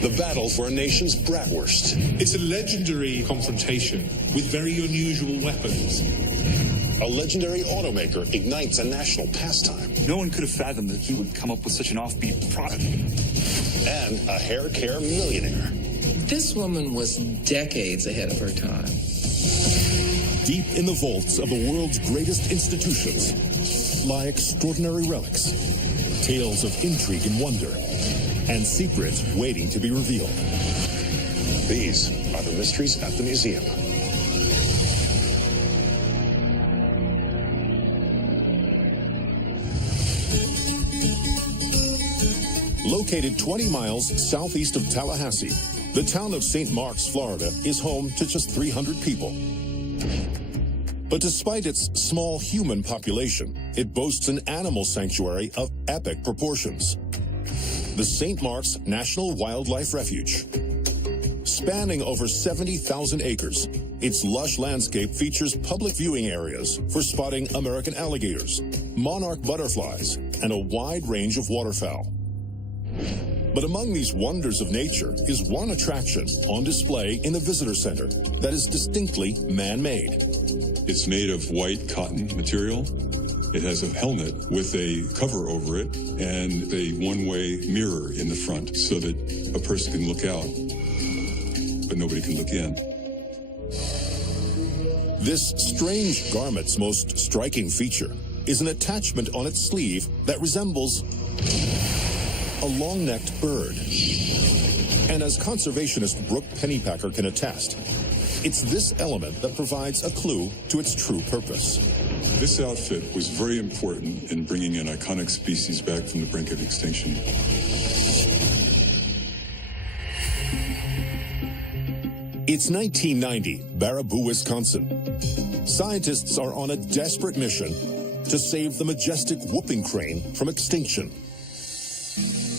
The battle for a nation's bratwurst. It's a legendary confrontation with very unusual weapons. A legendary automaker ignites a national pastime. No one could have fathomed that he would come up with such an offbeat product. And a hair care millionaire. This woman was decades ahead of her time. Deep in the vaults of the world's greatest institutions lie extraordinary relics, tales of intrigue and wonder, and secrets waiting to be revealed. These are the mysteries at the museum. Located 20 miles southeast of Tallahassee, the town of St. Marks, Florida, is home to just 300 people. But despite its small human population, it boasts an animal sanctuary of epic proportions. The St. Marks National Wildlife Refuge. Spanning over 70,000 acres, its lush landscape features public viewing areas for spotting American alligators, monarch butterflies, and a wide range of waterfowl. But among these wonders of nature is one attraction on display in the visitor center that is distinctly man-made. It's made of white cotton material. It has a helmet with a cover over it and a one-way mirror in the front so that a person can look out, but nobody can look in. This strange garment's most striking feature is an attachment on its sleeve that resembles a long-necked bird. And as conservationist Brooke Pennypacker can attest, it's this element that provides a clue to its true purpose. This outfit was very important in bringing an iconic species back from the brink of extinction. It's 1990, Baraboo, Wisconsin. Scientists are on a desperate mission to save the majestic whooping crane from extinction.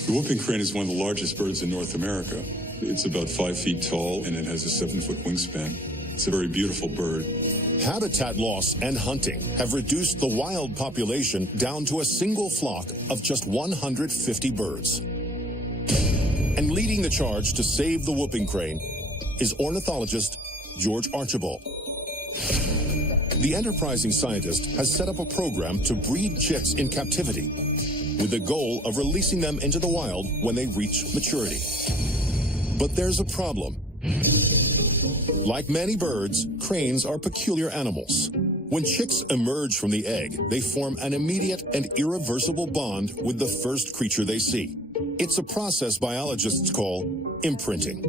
The whooping crane is one of the largest birds in North America. It's about 5 feet tall and it has a 7-foot wingspan. It's a very beautiful bird. Habitat loss and hunting have reduced the wild population down to a single flock of just 150 birds. And leading the charge to save the whooping crane is ornithologist George Archibald. The enterprising scientist has set up a program to breed chicks in captivity with the goal of releasing them into the wild when they reach maturity. But there's a problem. Like many birds, cranes are peculiar animals. When chicks emerge from the egg, they form an immediate and irreversible bond with the first creature they see. It's a process biologists call imprinting.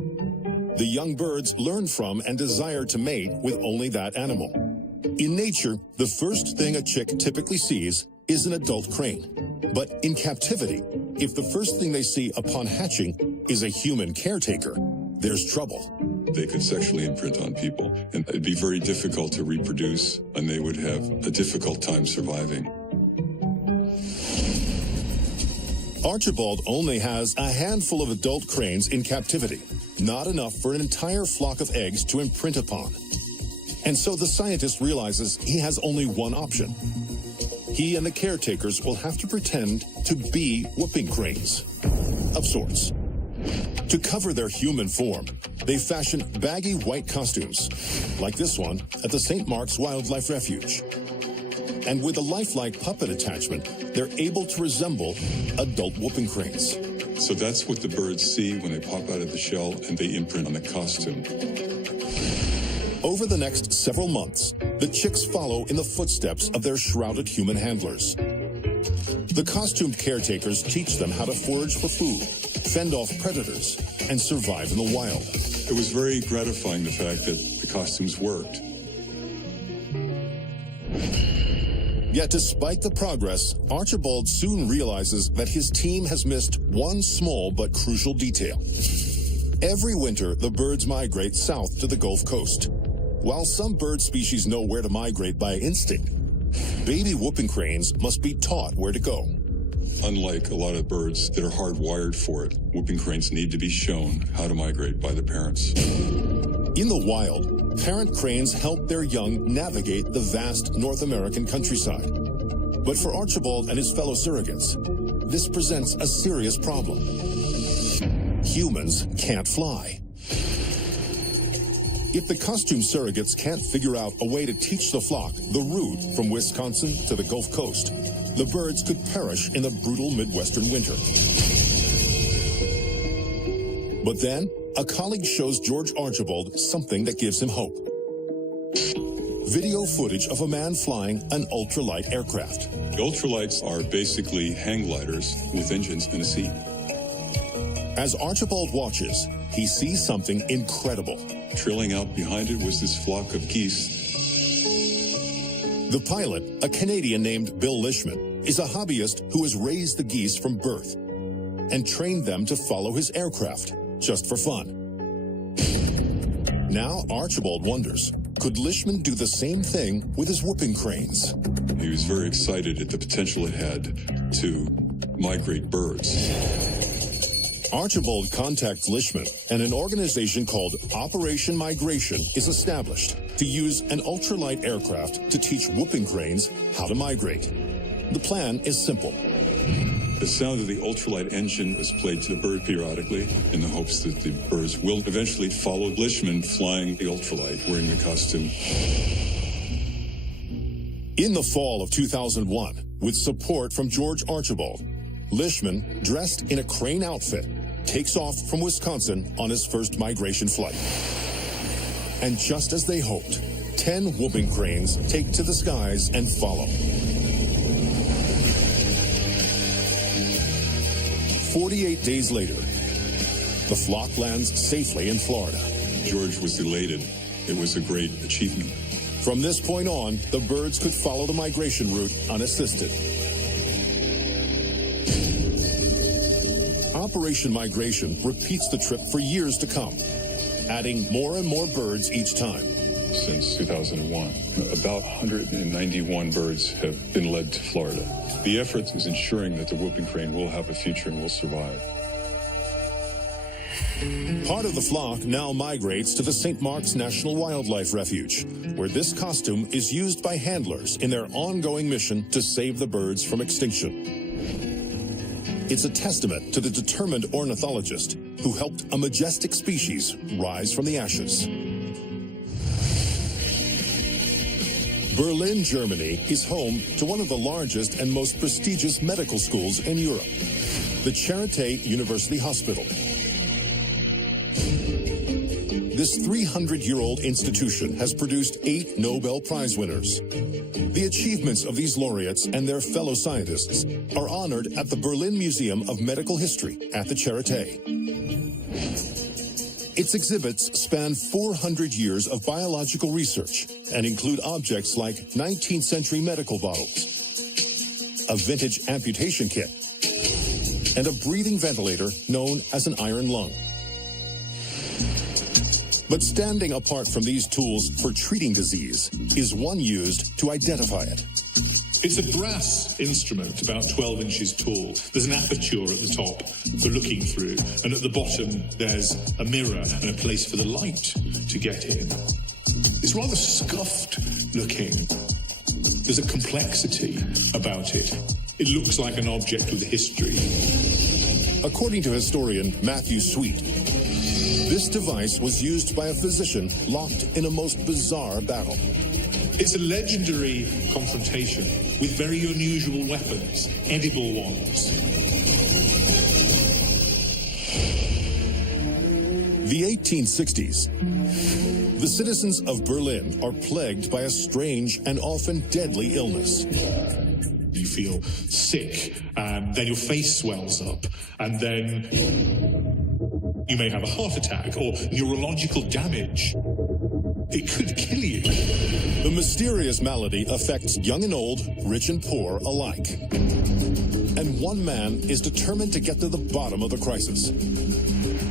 The young birds learn from and desire to mate with only that animal. In nature, the first thing a chick typically sees is an adult crane. But in captivity, if the first thing they see upon hatching is a human caretaker, there's trouble. They could sexually imprint on people, and it'd be very difficult to reproduce, and they would have a difficult time surviving. Archibald only has a handful of adult cranes in captivity, not enough for an entire flock of eggs to imprint upon. And so the scientist realizes he has only one option. He and the caretakers will have to pretend to be whooping cranes, of sorts. To cover their human form, they fashion baggy white costumes, like this one at the St. Marks Wildlife Refuge. And with a lifelike puppet attachment, they're able to resemble adult whooping cranes. So that's what the birds see when they pop out of the shell and they imprint on the costume. Over the next several months, the chicks follow in the footsteps of their shrouded human handlers. The costumed caretakers teach them how to forage for food, fend off predators, and survive in the wild. It was very gratifying, the fact that the costumes worked. Yet despite the progress, Archibald soon realizes that his team has missed one small but crucial detail. Every winter, the birds migrate south to the Gulf Coast. While some bird species know where to migrate by instinct, baby whooping cranes must be taught where to go. Unlike a lot of birds that are hardwired for it, whooping cranes need to be shown how to migrate by the parents. In the wild, parent cranes help their young navigate the vast North American countryside. But for Archibald and his fellow surrogates, this presents a serious problem. humans can't fly. If the costume surrogates can't figure out a way to teach the flock the route from Wisconsin to the Gulf Coast, the birds could perish in the brutal Midwestern winter. But then, a colleague shows George Archibald something that gives him hope. Video footage of a man flying an ultralight aircraft. The ultralights are basically hang gliders with engines and a seat. As Archibald watches, he sees something incredible. Trailing out behind it was this flock of geese. The pilot, a Canadian named Bill Lishman, is a hobbyist who has raised the geese from birth and trained them to follow his aircraft, just for fun. Now Archibald wonders, could Lishman do the same thing with his whooping cranes? He was very excited at the potential it had to migrate birds. Archibald contacts Lishman, and an organization called Operation Migration is established to use an ultralight aircraft to teach whooping cranes how to migrate. The plan is simple. The sound of the ultralight engine is played to the bird periodically in the hopes that the birds will eventually follow Lishman flying the ultralight, wearing the costume. In the fall of 2001, with support from George Archibald, Lishman, dressed in a crane outfit, takes off from Wisconsin on his first migration flight. And just as they hoped, 10 whooping cranes take to the skies and follow. 48 days later, the flock lands safely in Florida. George was elated. It was a great achievement. From this point on, the birds could follow the migration route unassisted. Operation Migration repeats the trip for years to come, adding more and more birds each time. Since 2001, about 191 birds have been led to Florida. The effort is ensuring that the whooping crane will have a future and will survive. Part of the flock now migrates to the St. Mark's National Wildlife Refuge, where this costume is used by handlers in their ongoing mission to save the birds from extinction. It's a testament to the determined ornithologist who helped a majestic species rise from the ashes. Berlin, Germany is home to one of the largest and most prestigious medical schools in Europe, the Charité University Hospital. This 300-year-old institution has produced 8 Nobel Prize winners. The achievements of these laureates and their fellow scientists are honored at the Berlin Museum of Medical History at the Charité. Its exhibits span 400 years of biological research and include objects like 19th century medical bottles, a vintage amputation kit, and a breathing ventilator known as an iron lung. But standing apart from these tools for treating disease is one used to identify it. It's a brass instrument about 12 inches tall. There's an aperture at the top for looking through, and at the bottom there's a mirror and a place for the light to get in. It's rather scuffed looking. There's a complexity about it. It looks like an object with a history. According to historian Matthew Sweet, this device was used by a physician locked in a most bizarre battle. It's a legendary confrontation with very unusual weapons, edible ones. The 1860s. The citizens of Berlin are plagued by a strange and often deadly illness. You feel sick, and then your face swells up, and then you may have a heart attack or neurological damage. It could kill you. The mysterious malady affects young and old, rich and poor alike. And one man is determined to get to the bottom of the crisis.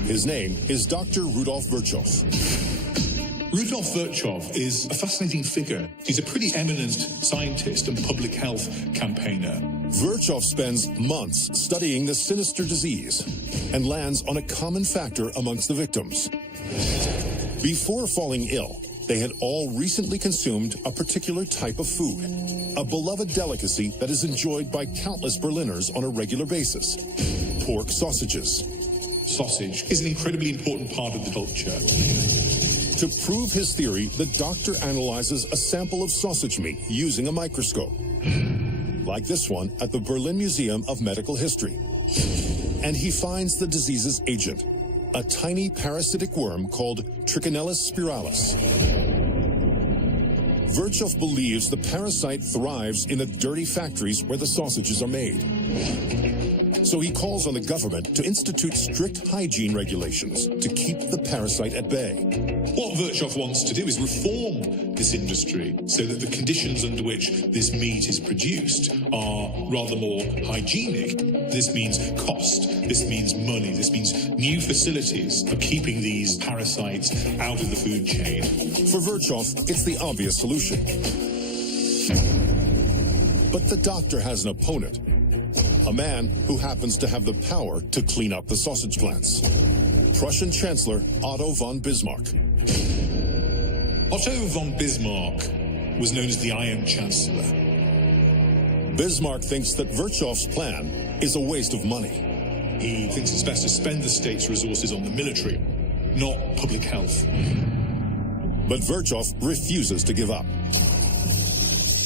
His name is Dr. Rudolf Virchow. Rudolf Virchow is a fascinating figure. He's a pretty eminent scientist and public health campaigner. Virchow spends months studying the sinister disease and lands on a common factor amongst the victims. Before falling ill, they had all recently consumed a particular type of food, a beloved delicacy that is enjoyed by countless Berliners on a regular basis: pork sausages. sausage is an incredibly important part of the culture. To prove his theory, the doctor analyzes a sample of sausage meat using a microscope, like this one at the Berlin Museum of Medical History. And he finds the disease's agent, a tiny parasitic worm called Trichinella spiralis. Virchow believes the parasite thrives in the dirty factories where the sausages are made. So he calls on the government to institute strict hygiene regulations to keep the parasite at bay. What Virchow wants to do is reform this industry so that the conditions under which this meat is produced are rather more hygienic. This means cost, this means money, this means new facilities for keeping these parasites out of the food chain. For Virchow, it's the obvious solution. But the doctor has an opponent, a man who happens to have the power to clean up the sausage plants. Prussian Chancellor Otto von Bismarck. Otto von Bismarck was known as the Iron Chancellor. Bismarck thinks that Virchow's plan is a waste of money. He thinks it's best to spend the state's resources on the military, not public health. But Virchow refuses to give up.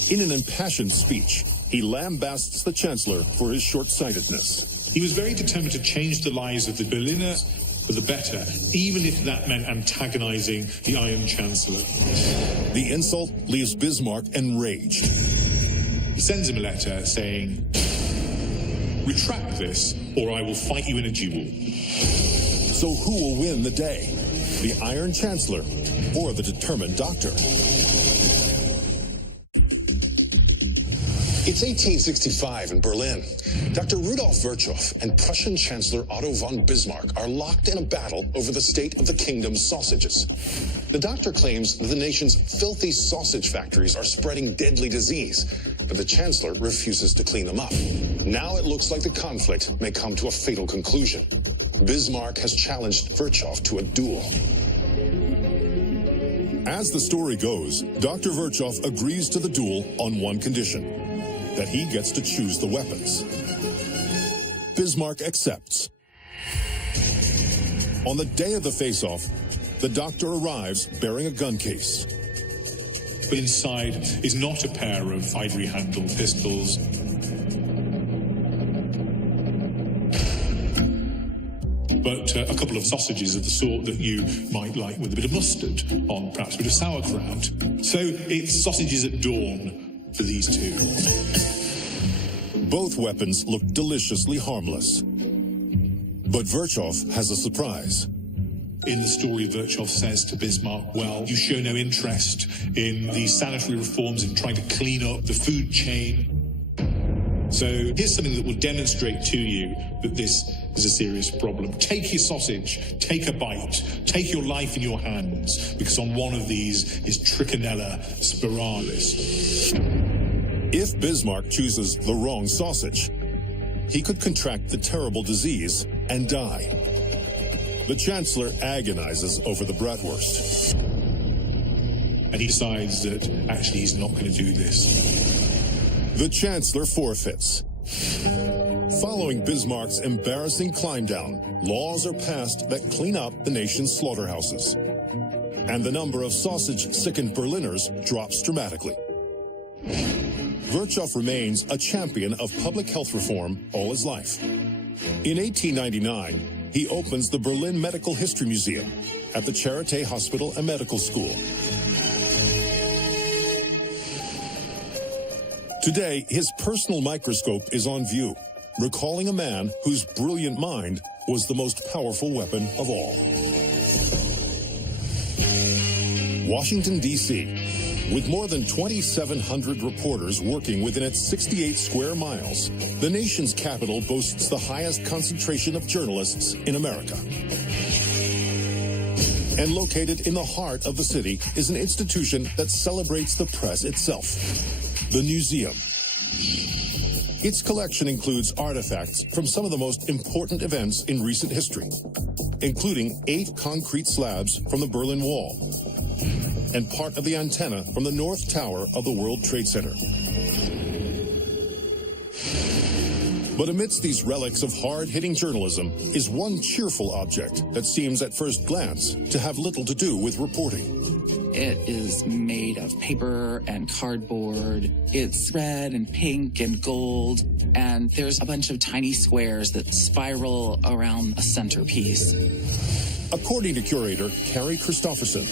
In an impassioned speech, he lambasts the Chancellor for his short-sightedness. He was very determined to change the lives of the Berliners for the better, even if that meant antagonizing the Iron Chancellor. The insult leaves Bismarck enraged. He sends him a letter saying, "Retract this, or I will fight you in a duel." So who will win the day? The Iron Chancellor or the determined doctor? It's 1865 in Berlin. Dr. Rudolf Virchow and Prussian Chancellor Otto von Bismarck are locked in a battle over the state of the kingdom's sausages. The doctor claims that the nation's filthy sausage factories are spreading deadly disease, but the Chancellor refuses to clean them up. Now it looks like the conflict may come to a fatal conclusion. Bismarck has challenged Virchow to a duel. As the story goes, Dr. Virchow agrees to the duel on one condition: that he gets to choose the weapons. Bismarck accepts. On the day of the face-off, the doctor arrives bearing a gun case. But inside is not a pair of ivory-handled pistols, but a couple of sausages of the sort that you might like with a bit of mustard on, perhaps a bit of sauerkraut. So it's sausages at dawn for these two. Both weapons look deliciously harmless. But Virchow has a surprise. In the story, Virchow says to Bismarck, well, you show no interest in these sanitary reforms and trying to clean up the food chain. So here's something that will demonstrate to you that this is a serious problem. Take your sausage, take a bite, take your life in your hands, because on one of these is Trichinella spiralis. If Bismarck chooses the wrong sausage, he could contract the terrible disease and die. The Chancellor agonizes over the bratwurst. And he decides that actually he's not going to do this. The Chancellor forfeits. Following Bismarck's embarrassing climb down, laws are passed that clean up the nation's slaughterhouses. And the number of sausage-sickened Berliners drops dramatically. Virchow remains a champion of public health reform all his life. In 1899, he opens the Berlin Medical History Museum at the Charité Hospital and Medical School. Today, his personal microscope is on view, recalling a man whose brilliant mind was the most powerful weapon of all. Washington, D.C., with more than 2,700 reporters working within its 68 square miles, the nation's capital boasts the highest concentration of journalists in America. And located in the heart of the city is an institution that celebrates the press itself, the Newseum. Its collection includes artifacts from some of the most important events in recent history, including 8 concrete slabs from the Berlin Wall and part of the antenna from the North Tower of the World Trade Center. But amidst these relics of hard-hitting journalism is one cheerful object that seems at first glance to have little to do with reporting. It is made of paper and cardboard. It's red and pink and gold, and there's a bunch of tiny squares that spiral around a centerpiece. According to curator Carrie Christofferson,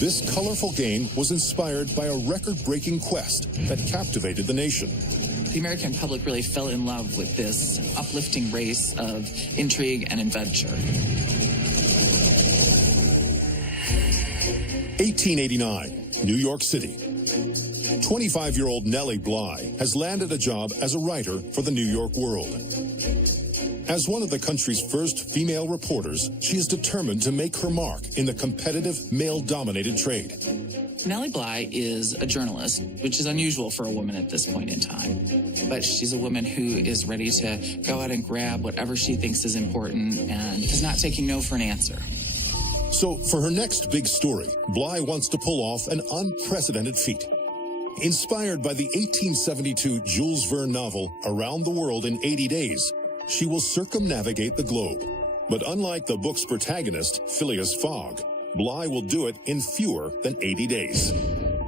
this colorful game was inspired by a record-breaking quest that captivated the nation. The American public really fell in love with this uplifting race of intrigue and adventure. 1889, New York City. 25-year-old Nellie Bly has landed a job as a writer for the New York World. As one of the country's first female reporters, she is determined to make her mark in the competitive, male-dominated trade. Nellie Bly is a journalist, which is unusual for a woman at this point in time. But she's a woman who is ready to go out and grab whatever she thinks is important and is not taking no for an answer. So for her next big story, Bly wants to pull off an unprecedented feat. Inspired by the 1872 Jules Verne novel Around the World in 80 Days, she will circumnavigate the globe. But unlike the book's protagonist, Phileas Fogg, Bly will do it in fewer than 80 days.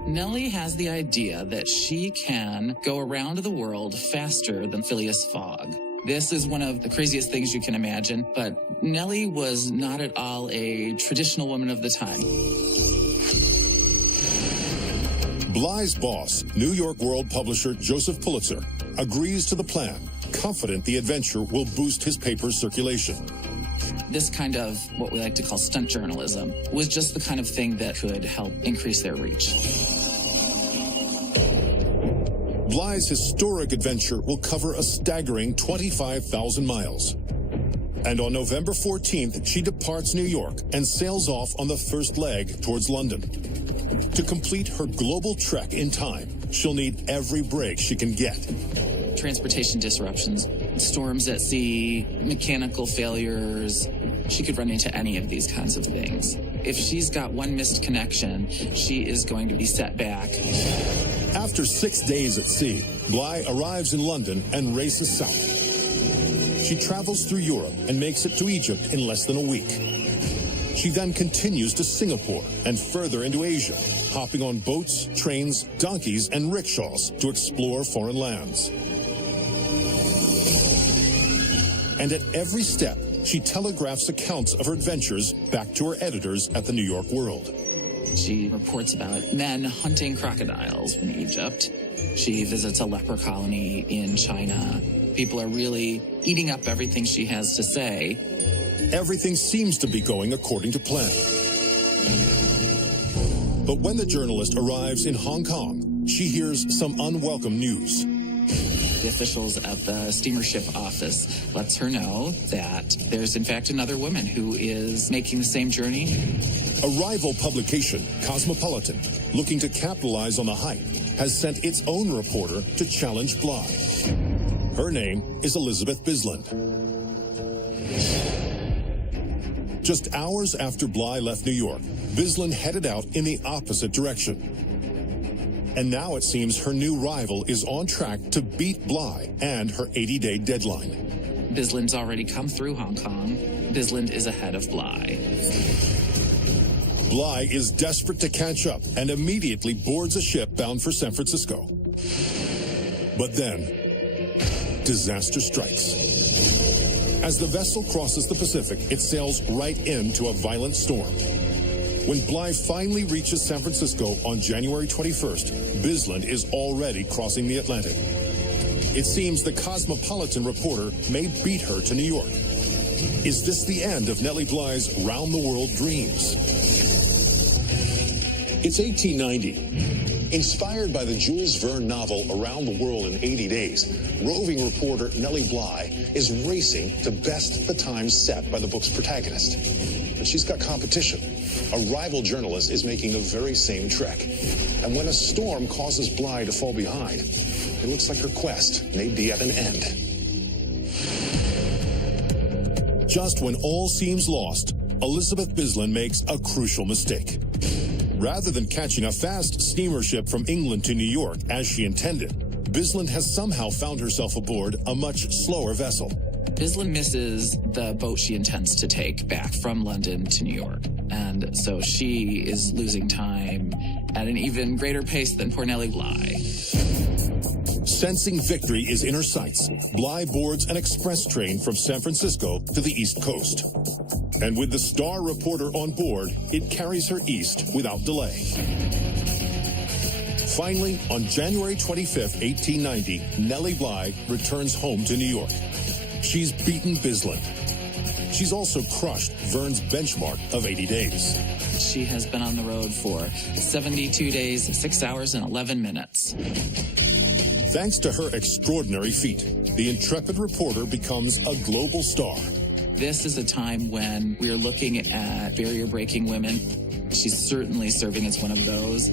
Nellie has the idea that she can go around the world faster than Phileas Fogg. This is one of the craziest things you can imagine, but Nellie was not at all a traditional woman of the time. Bly's boss, New York World publisher Joseph Pulitzer, agrees to the plan, confident the adventure will boost his paper's circulation. This kind of what we like to call stunt journalism was just the kind of thing that could help increase their reach. Bly's historic adventure will cover a staggering 25,000 miles. And on November 14th, she departs New York and sails off on the first leg towards London. To complete her global trek in time, she'll need every break she can get. Transportation disruptions, storms at sea, mechanical failures. She could run into any of these kinds of things. If she's got one missed connection, she is going to be set back. After 6 days at sea, Bly arrives in London and races south. She travels through Europe and makes it to Egypt in less than a week. She then continues to Singapore and further into Asia, hopping on boats, trains, donkeys, and rickshaws to explore foreign lands. And at every step, she telegraphs accounts of her adventures back to her editors at the New York World. She reports about men hunting crocodiles in Egypt. She visits a leper colony in China. People are really eating up everything she has to say. Everything seems to be going according to plan. But when the journalist arrives in Hong Kong, she hears some unwelcome news. The officials at the steamer ship office lets her know that there's in fact another woman who is making the same journey. A rival publication, Cosmopolitan, looking to capitalize on the hype, has sent its own reporter to challenge Bly. Her name is Elizabeth Bisland. Just hours after Bly left New York, Bisland headed out in the opposite direction. And now it seems her new rival is on track to beat Bly and her 80-day deadline. Bisland's already come through Hong Kong. Bisland is ahead of Bly. Bly is desperate to catch up and immediately boards a ship bound for San Francisco. But then, disaster strikes. As the vessel crosses the Pacific, it sails right into a violent storm. When Bly finally reaches San Francisco on January 21st, Bisland is already crossing the Atlantic. It seems the Cosmopolitan reporter may beat her to New York. Is this the end of Nellie Bly's round-the-world dreams? It's 1890. Inspired by the Jules Verne novel Around the World in 80 Days, roving reporter Nellie Bly is racing to best the time set by the book's protagonist. But she's got competition. A rival journalist is making the very same trek. And when a storm causes Bly to fall behind, it looks like her quest may be at an end. Just when all seems lost, Elizabeth Bisland makes a crucial mistake. Rather than catching a fast steamer ship from England to New York as she intended, Bisland has somehow found herself aboard a much slower vessel. Bisland misses the boat she intends to take back from London to New York. And so she is losing time at an even greater pace than poor Nellie Bly. Sensing victory is in her sights, Bly boards an express train from San Francisco to the East Coast. And with the star reporter on board, it carries her east without delay. Finally, on January 25th, 1890, Nellie Bly returns home to New York. She's beaten Bisland. She's also crushed Verne's benchmark of 80 days. She has been on the road for 72 days, 6 hours, and 11 minutes. Thanks to her extraordinary feat, the intrepid reporter becomes a global star. This is a time when we're looking at barrier-breaking women. She's certainly serving as one of those.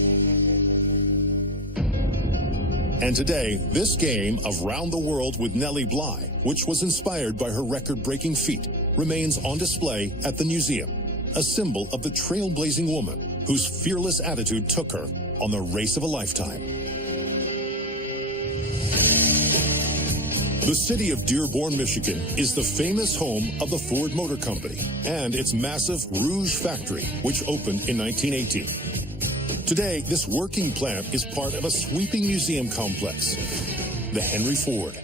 And today, this game of Round the World with Nellie Bly, which was inspired by her record-breaking feat, remains on display at the museum, a symbol of the trailblazing woman whose fearless attitude took her on the race of a lifetime. The city of Dearborn, Michigan is the famous home of the Ford Motor Company and its massive Rouge factory, which opened in 1918. Today, this working plant is part of a sweeping museum complex, the Henry Ford.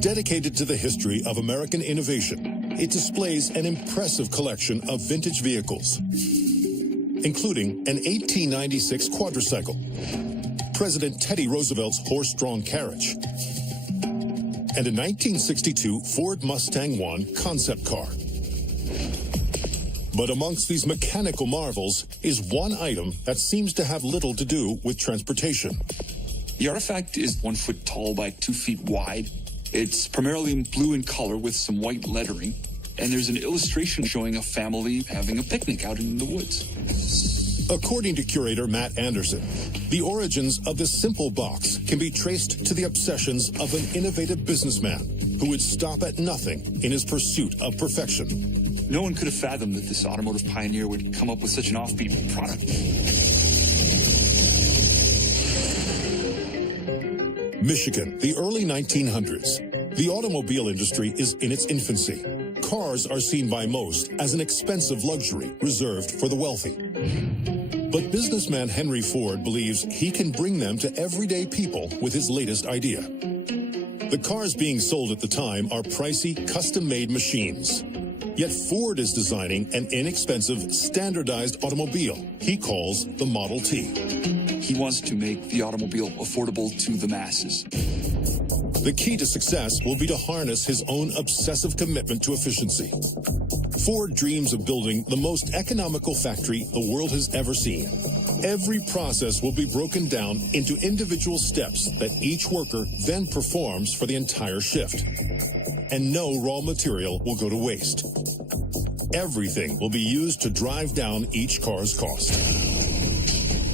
Dedicated to the history of American innovation, it displays an impressive collection of vintage vehicles, including an 1896 quadricycle, President Teddy Roosevelt's horse-drawn carriage, and a 1962 Ford Mustang I concept car. But amongst these mechanical marvels is one item that seems to have little to do with transportation. The artifact is 1 foot tall by 2 feet wide. It's primarily in blue in color with some white lettering. And there's an illustration showing a family having a picnic out in the woods. According to curator Matt Anderson, the origins of this simple box can be traced to the obsessions of an innovative businessman who would stop at nothing in his pursuit of perfection. No one could have fathomed that this automotive pioneer would come up with such an offbeat product. Michigan, the early 1900s. The automobile industry is in its infancy. Cars are seen by most as an expensive luxury reserved for the wealthy. But businessman Henry Ford believes he can bring them to everyday people with his latest idea. The cars being sold at the time are pricey, custom-made machines. Yet Ford is designing an inexpensive, standardized automobile he calls the Model T. He wants to make the automobile affordable to the masses. The key to success will be to harness his own obsessive commitment to efficiency. Ford dreams of building the most economical factory the world has ever seen. Every process will be broken down into individual steps that each worker then performs for the entire shift. And no raw material will go to waste. Everything will be used to drive down each car's cost.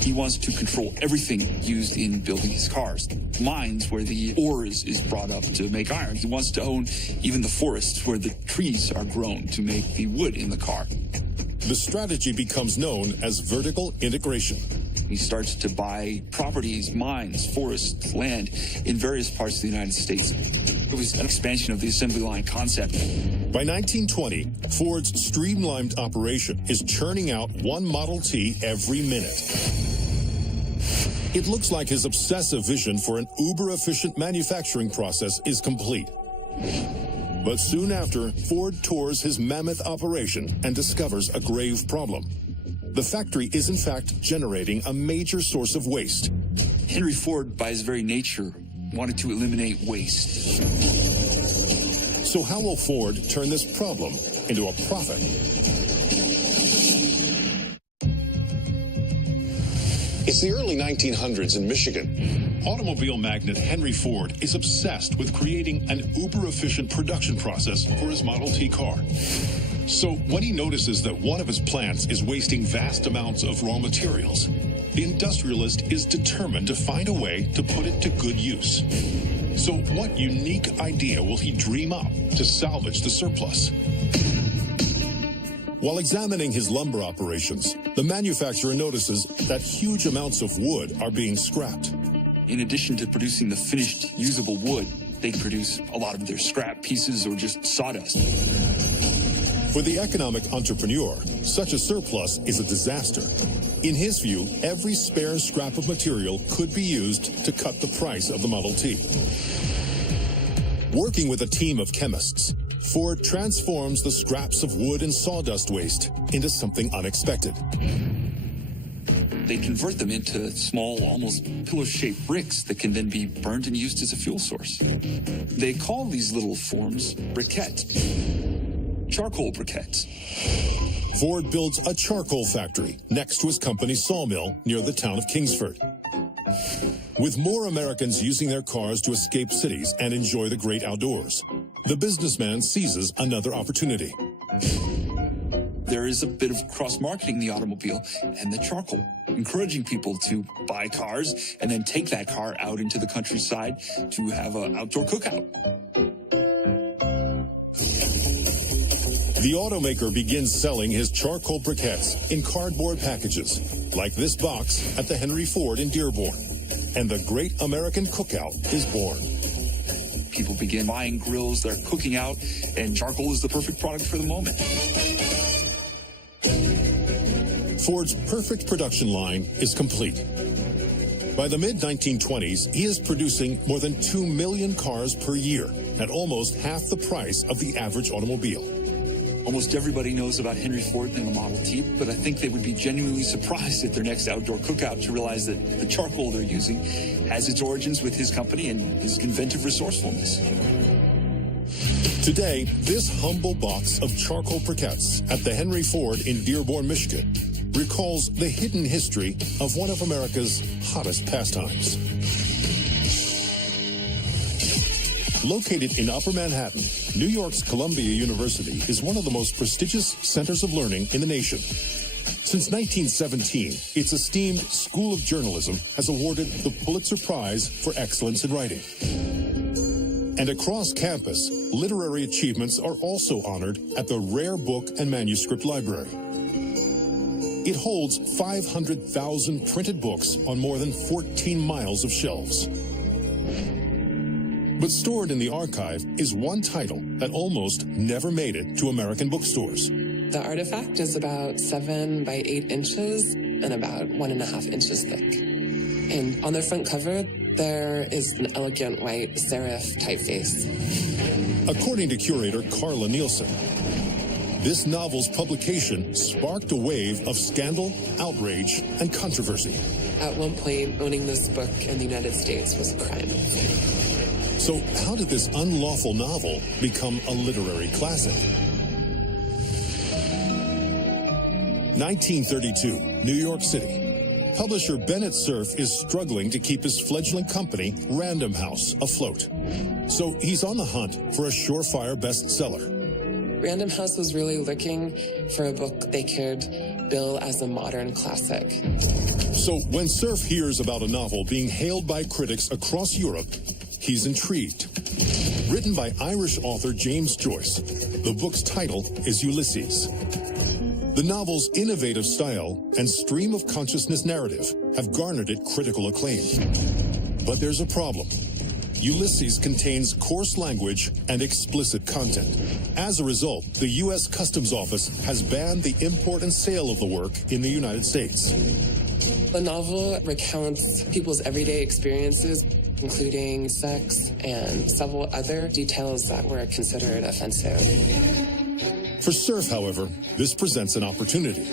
He wants to control everything used in building his cars. Mines where the ore is brought up to make iron. He wants to own even the forests where the trees are grown to make the wood in the car. The strategy becomes known as vertical integration. He starts to buy properties, mines, forests, land in various parts of the United States. It was an expansion of the assembly line concept. By 1920, Ford's streamlined operation is churning out one Model T every minute. It looks like his obsessive vision for an uber-efficient manufacturing process is complete. But soon after, Ford tours his mammoth operation and discovers a grave problem. The factory is in fact generating a major source of waste. Henry Ford, by his very nature, wanted to eliminate waste. So how will Ford turn this problem into a profit? It's the early 1900s in Michigan. Automobile magnate Henry Ford is obsessed with creating an uber-efficient production process for his Model T car. So when he notices that one of his plants is wasting vast amounts of raw materials, the industrialist is determined to find a way to put it to good use. So what unique idea will he dream up to salvage the surplus? While examining his lumber operations, the manufacturer notices that huge amounts of wood are being scrapped. In addition to producing the finished, usable wood, they produce a lot of their scrap pieces or just sawdust. For the economic entrepreneur, such a surplus is a disaster. In his view, every spare scrap of material could be used to cut the price of the Model T. Working with a team of chemists, Ford transforms the scraps of wood and sawdust waste into something unexpected. They convert them into small, almost pillar-shaped bricks that can then be burned and used as a fuel source. They call these little forms briquettes, charcoal briquettes. Ford builds a charcoal factory next to his company's sawmill near the town of Kingsford. With more Americans using their cars to escape cities and enjoy the great outdoors, the businessman seizes another opportunity. There is a bit of cross-marketing the automobile and the charcoal, encouraging people to buy cars and then take that car out into the countryside to have an outdoor cookout. The automaker begins selling his charcoal briquettes in cardboard packages, like this box at the Henry Ford in Dearborn. And the Great American Cookout is born. People begin buying grills that are cooking out, and charcoal is the perfect product for the moment. Ford's perfect production line is complete. By the mid-1920s, he is producing more than 2 million cars per year at almost half the price of the average automobile. Almost everybody knows about Henry Ford and the Model T, but I think they would be genuinely surprised at their next outdoor cookout to realize that the charcoal they're using has its origins with his company and his inventive resourcefulness. Today, this humble box of charcoal briquettes at the Henry Ford in Dearborn, Michigan, recalls the hidden history of one of America's hottest pastimes. Located in Upper Manhattan, New York's Columbia University is one of the most prestigious centers of learning in the nation. Since 1917, its esteemed School of Journalism has awarded the Pulitzer Prize for excellence in writing. And across campus, literary achievements are also honored at the Rare Book and Manuscript Library. It holds 500,000 printed books on more than 14 miles of shelves. But stored in the archive is one title that almost never made it to American bookstores. The artifact is about 7 by 8 inches and about 1.5 inches thick. And on the front cover, there is an elegant white serif typeface. According to curator Carla Nielsen, this novel's publication sparked a wave of scandal, outrage, and controversy. At one point, owning this book in the United States was a crime. So how did this unlawful novel become a literary classic? 1932, New York City. Publisher Bennett Cerf is struggling to keep his fledgling company, Random House, afloat. So he's on the hunt for a surefire bestseller. Random House was really looking for a book they could bill as a modern classic. So when Cerf hears about a novel being hailed by critics across Europe, he's intrigued. Written by Irish author James Joyce, the book's title is Ulysses. The novel's innovative style and stream of consciousness narrative have garnered it critical acclaim. But there's a problem. Ulysses contains coarse language and explicit content. As a result, the U.S. Customs Office has banned the import and sale of the work in the United States. The novel recounts people's everyday experiences, including sex and several other details that were considered offensive. For Cerf, however, this presents an opportunity.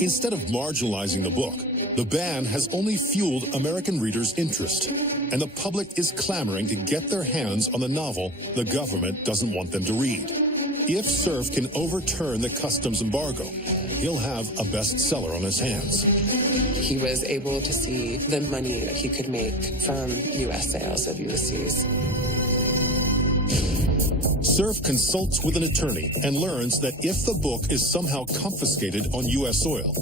Instead of marginalizing the book, the ban has only fueled American readers' interest, and the public is clamoring to get their hands on the novel the government doesn't want them to read. If Cerf can overturn the customs embargo, he'll have a bestseller on his hands. He was able to see the money that he could make from U.S. sales of Ulysses. Cerf consults with an attorney and learns that if the book is somehow confiscated on U.S. soil,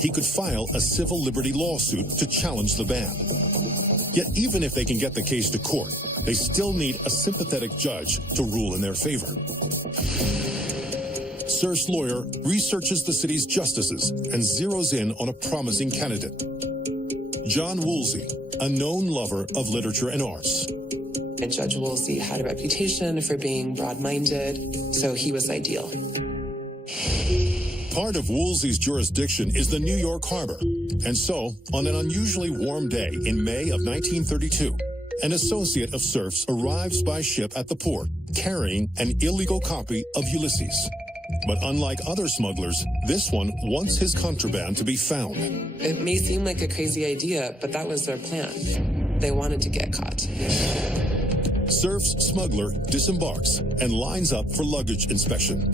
he could file a civil liberty lawsuit to challenge the ban. Yet even if they can get the case to court, they still need a sympathetic judge to rule in their favor. Cerf's lawyer researches the city's justices and zeroes in on a promising candidate. John Woolsey, a known lover of literature and arts. And Judge Woolsey had a reputation for being broad-minded, so he was ideal. Part of Woolsey's jurisdiction is the New York Harbor. And so, on an unusually warm day in May of 1932, an associate of Cerf's arrives by ship at the port, carrying an illegal copy of Ulysses. But unlike other smugglers, this one wants his contraband to be found. It may seem like a crazy idea, but that was their plan. They wanted to get caught. Cerf's smuggler disembarks and lines up for luggage inspection.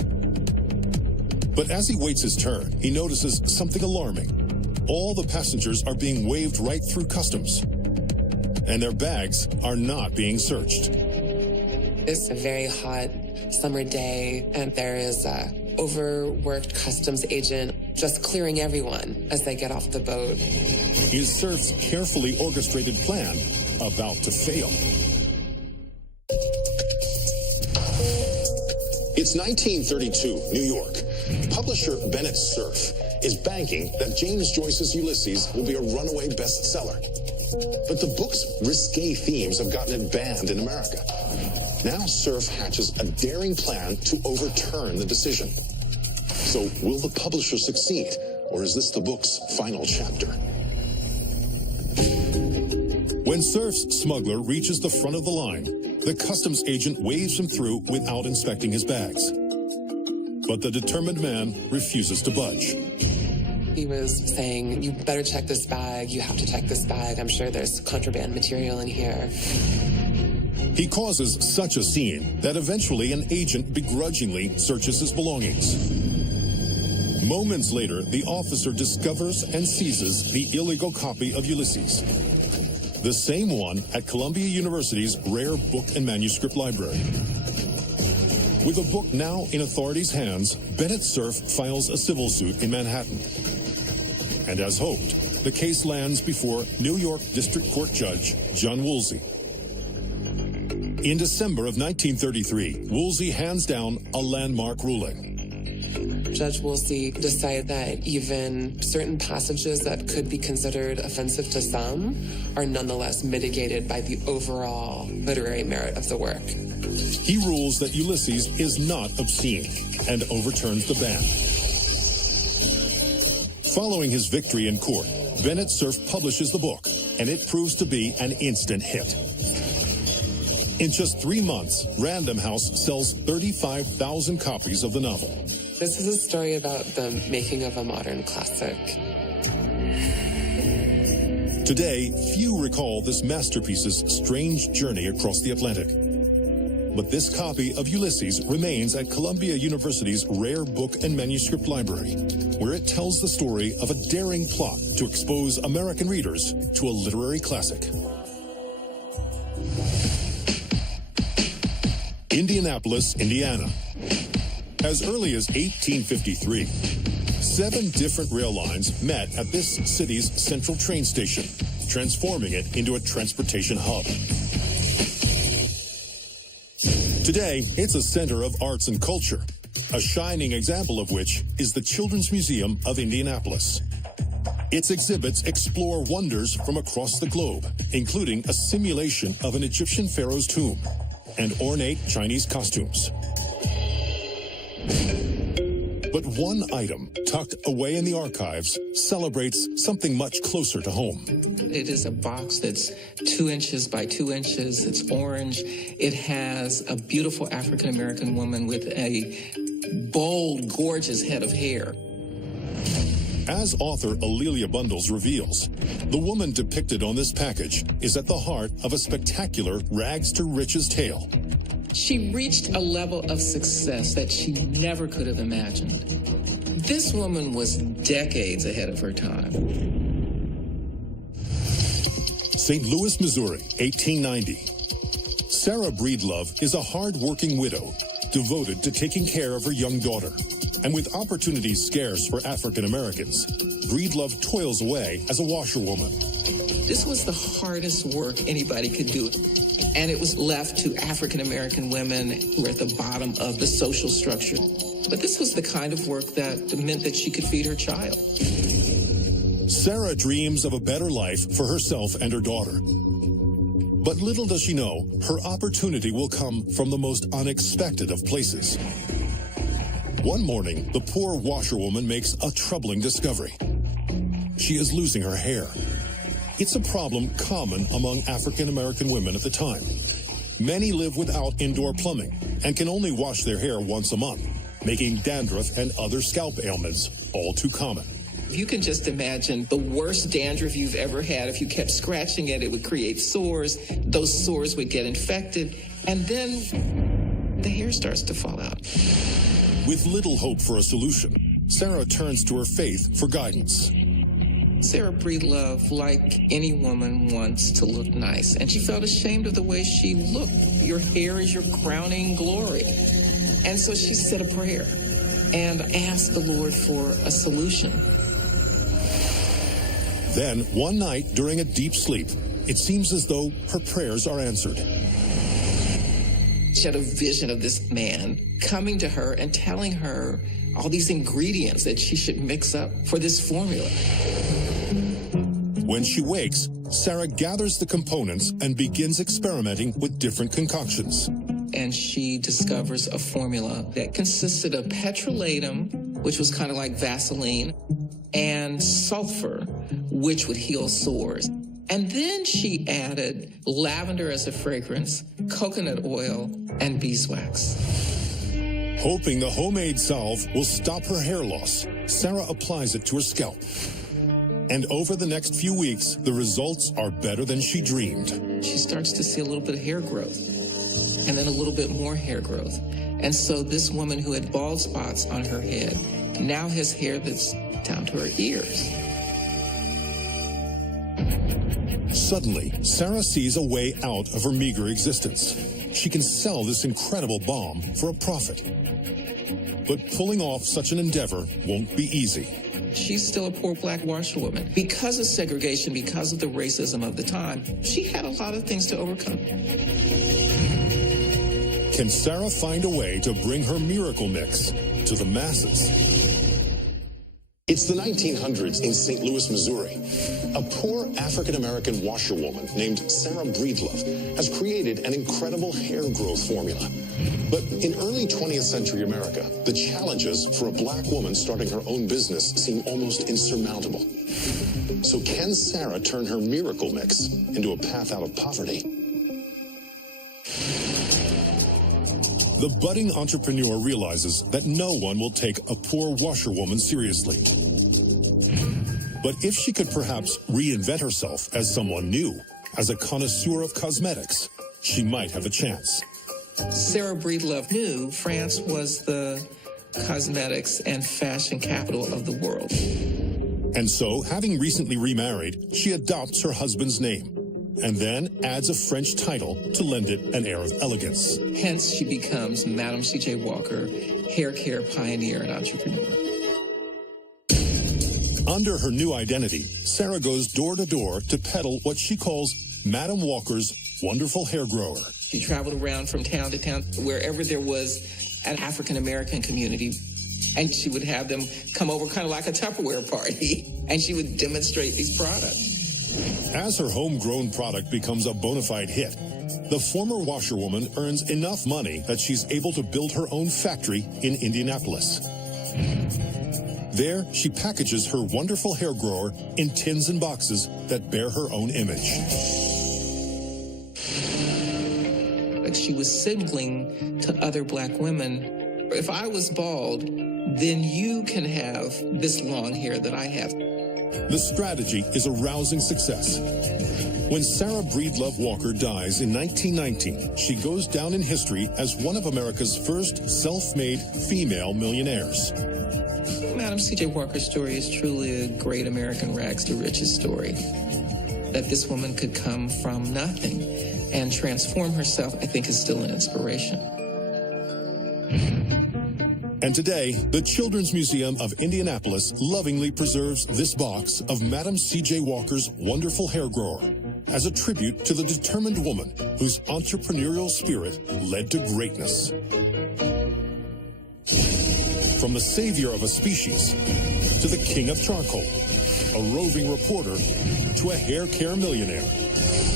But as he waits his turn, he notices something alarming. All the passengers are being waved right through customs, and their bags are not being searched. It's a very hot summer day, and there is an overworked customs agent just clearing everyone as they get off the boat. Is Cerf's carefully orchestrated plan about to fail? It's 1932, New York. Publisher Bennett Cerf is banking that James Joyce's Ulysses will be a runaway bestseller. But the book's risque themes have gotten it banned in America. Now Cerf hatches a daring plan to overturn the decision. So will the publisher succeed, or is this the book's final chapter? When Cerf's smuggler reaches the front of the line, the customs agent waves him through without inspecting his bags. But the determined man refuses to budge. He was saying, you better check this bag, you have to check this bag, I'm sure there's contraband material in here. He causes such a scene that eventually an agent begrudgingly searches his belongings. Moments later, the officer discovers and seizes the illegal copy of Ulysses, the same one at Columbia University's rare book and manuscript library. With the book now in authorities' hands, Bennett Cerf files a civil suit in Manhattan. And as hoped, the case lands before New York District Court Judge John Woolsey. In December of 1933, Woolsey hands down a landmark ruling. Judge Woolsey decided that even certain passages that could be considered offensive to some are nonetheless mitigated by the overall literary merit of the work. He rules that Ulysses is not obscene and overturns the ban. Following his victory in court, Bennett Cerf publishes the book, and it proves to be an instant hit. In just 3 months, Random House sells 35,000 copies of the novel. This is a story about the making of a modern classic. Today, few recall this masterpiece's strange journey across the Atlantic. But this copy of Ulysses remains at Columbia University's rare book and manuscript library, where it tells the story of a daring plot to expose American readers to a literary classic. Indianapolis, Indiana. As early as 1853, 7 different rail lines met at this city's central train station, transforming it into a transportation hub. Today, it's a center of arts and culture, a shining example of which is the Children's Museum of Indianapolis. Its exhibits explore wonders from across the globe, including a simulation of an Egyptian pharaoh's tomb and ornate Chinese costumes. But one item tucked away in the archives celebrates something much closer to home. It is a box that's 2 inches by 2 inches. It's orange. It has a beautiful African-American woman with a bold, gorgeous head of hair. As author A'Lelia Bundles reveals, the woman depicted on this package is at the heart of a spectacular rags-to-riches tale. She reached a level of success that she never could have imagined. This woman was decades ahead of her time. St. Louis, Missouri, 1890. Sarah Breedlove is a hard-working widow devoted to taking care of her young daughter. And with opportunities scarce for African Americans, Breedlove toils away as a washerwoman. This was the hardest work anybody could do. And it was left to African American women who were at the bottom of the social structure. But this was the kind of work that meant that she could feed her child. Sarah dreams of a better life for herself and her daughter. But little does she know, her opportunity will come from the most unexpected of places. One morning, the poor washerwoman makes a troubling discovery. She is losing her hair. It's a problem common among African-American women at the time. Many live without indoor plumbing and can only wash their hair once a month, making dandruff and other scalp ailments all too common. You can just imagine the worst dandruff you've ever had. If you kept scratching it, it would create sores. Those sores would get infected, and then the hair starts to fall out. With little hope for a solution, Sarah turns to her faith for guidance. Sarah Breedlove, like any woman, wants to look nice, and she felt ashamed of the way she looked. Your hair is your crowning glory. And so she said a prayer and asked the Lord for a solution. Then, one night during a deep sleep, it seems as though her prayers are answered. She had a vision of this man coming to her and telling her all these ingredients that she should mix up for this formula. When she wakes, Sarah gathers the components and begins experimenting with different concoctions. And she discovers a formula that consisted of petrolatum, which was kind of like Vaseline, and sulfur, which would heal sores. And then she added lavender as a fragrance, coconut oil, and beeswax. Hoping the homemade salve will stop her hair loss, Sarah applies it to her scalp. And over the next few weeks, the results are better than she dreamed. She starts to see a little bit of hair growth, and then a little bit more hair growth. And so this woman who had bald spots on her head now has hair that's down to her ears. Suddenly, Sarah sees a way out of her meager existence. She can sell this incredible balm for a profit. But pulling off such an endeavor won't be easy. She's still a poor black washerwoman. Because of segregation, because of the racism of the time, she had a lot of things to overcome. Can Sarah find a way to bring her miracle mix to the masses? It's the 1900s in St. Louis, Missouri. A poor African-American washerwoman named Sarah Breedlove has created an incredible hair growth formula. But in early 20th century America, the challenges for a black woman starting her own business seem almost insurmountable. So can Sarah turn her miracle mix into a path out of poverty? The budding entrepreneur realizes that no one will take a poor washerwoman seriously. But if she could perhaps reinvent herself as someone new, as a connoisseur of cosmetics, she might have a chance. Sarah Breedlove knew France was the cosmetics and fashion capital of the world. And so, having recently remarried, she adopts her husband's name and then adds a French title to lend it an air of elegance. Hence, she becomes Madame C.J. Walker, hair care pioneer and entrepreneur. Under her new identity, Sarah goes door to door to peddle what she calls Madame Walker's wonderful hair grower. She traveled around from town to town, wherever there was an African-American community, and she would have them come over kind of like a Tupperware party, and she would demonstrate these products. As her homegrown product becomes a bona fide hit, the former washerwoman earns enough money that she's able to build her own factory in Indianapolis. There, she packages her wonderful hair grower in tins and boxes that bear her own image. Like she was signaling to other black women, if I was bald, then you can have this long hair that I have. The strategy is a rousing success. When Sarah Breedlove Walker dies in 1919, she goes down in history as one of America's first self-made female millionaires. Madam C.J. Walker's story is truly a great American rags to riches story. That this woman could come from nothing and transform herself, I think, is still an inspiration. And today, the Children's Museum of Indianapolis lovingly preserves this box of Madam C.J. Walker's wonderful hair grower as a tribute to the determined woman whose entrepreneurial spirit led to greatness. From the savior of a species to the king of charcoal, a roving reporter to a hair care millionaire.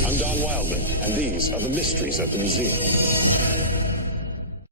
I'm Don Wildman, and these are the mysteries at the museum.